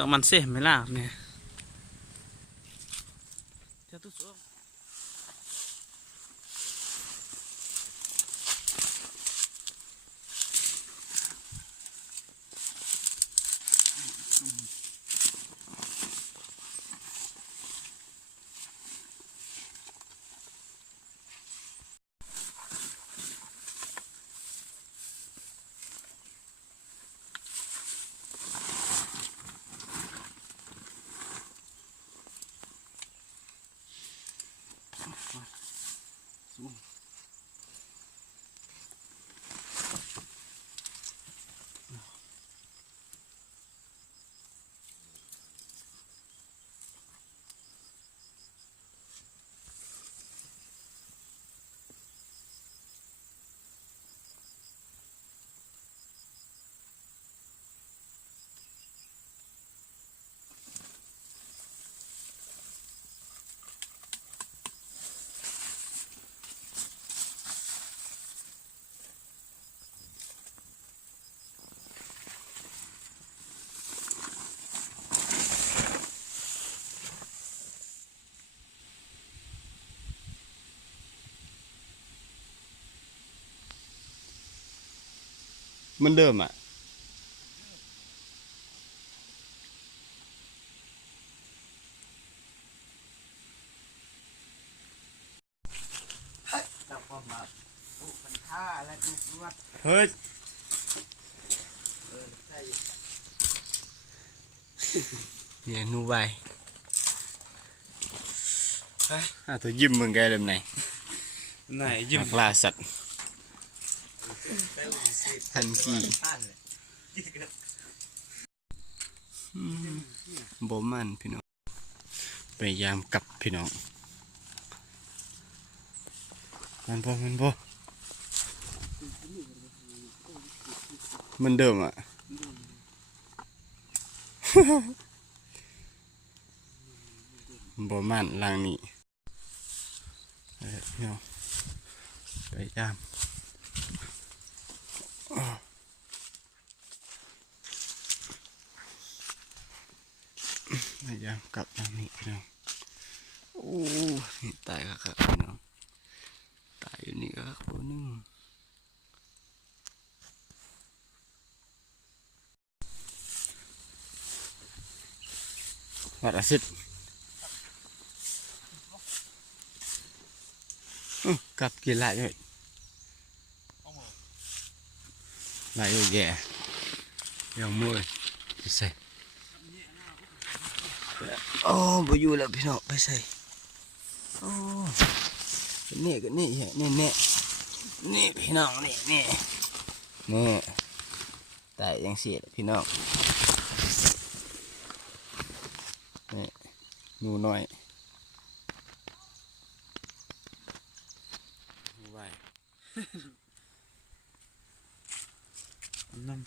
sợ màn xe mới làm nè theo tôi xuốngเหมือนเดิมอ่ะเฮ้ยเนี่ยนูไวตัวยิ้มมึงแกเดิมไหนไหนยิ้ม นักล่าสัตว์ทันกีบ่มันพี่น้องพยายามกลับพี่น้องมันบ่มันเดิมอ่ะ บ่มันลางนี้พี่น้องพยายามกลับลางนี้พี่น้องโอ้นี่ตายครับพี่น้องตายอยู่นี่ครับตัวนึงวัดอาทิตย์กลับกินหลายด้วยหลายอยู่แย่ยังมือใส่โอ้บ่อยู่แล้วพี่น้องไปใส่โอ้นี่ก็นี่นี่พี่น้องนี่แต่ยังเสียพี่น้องนี่หนูน้อยไหวน้ำ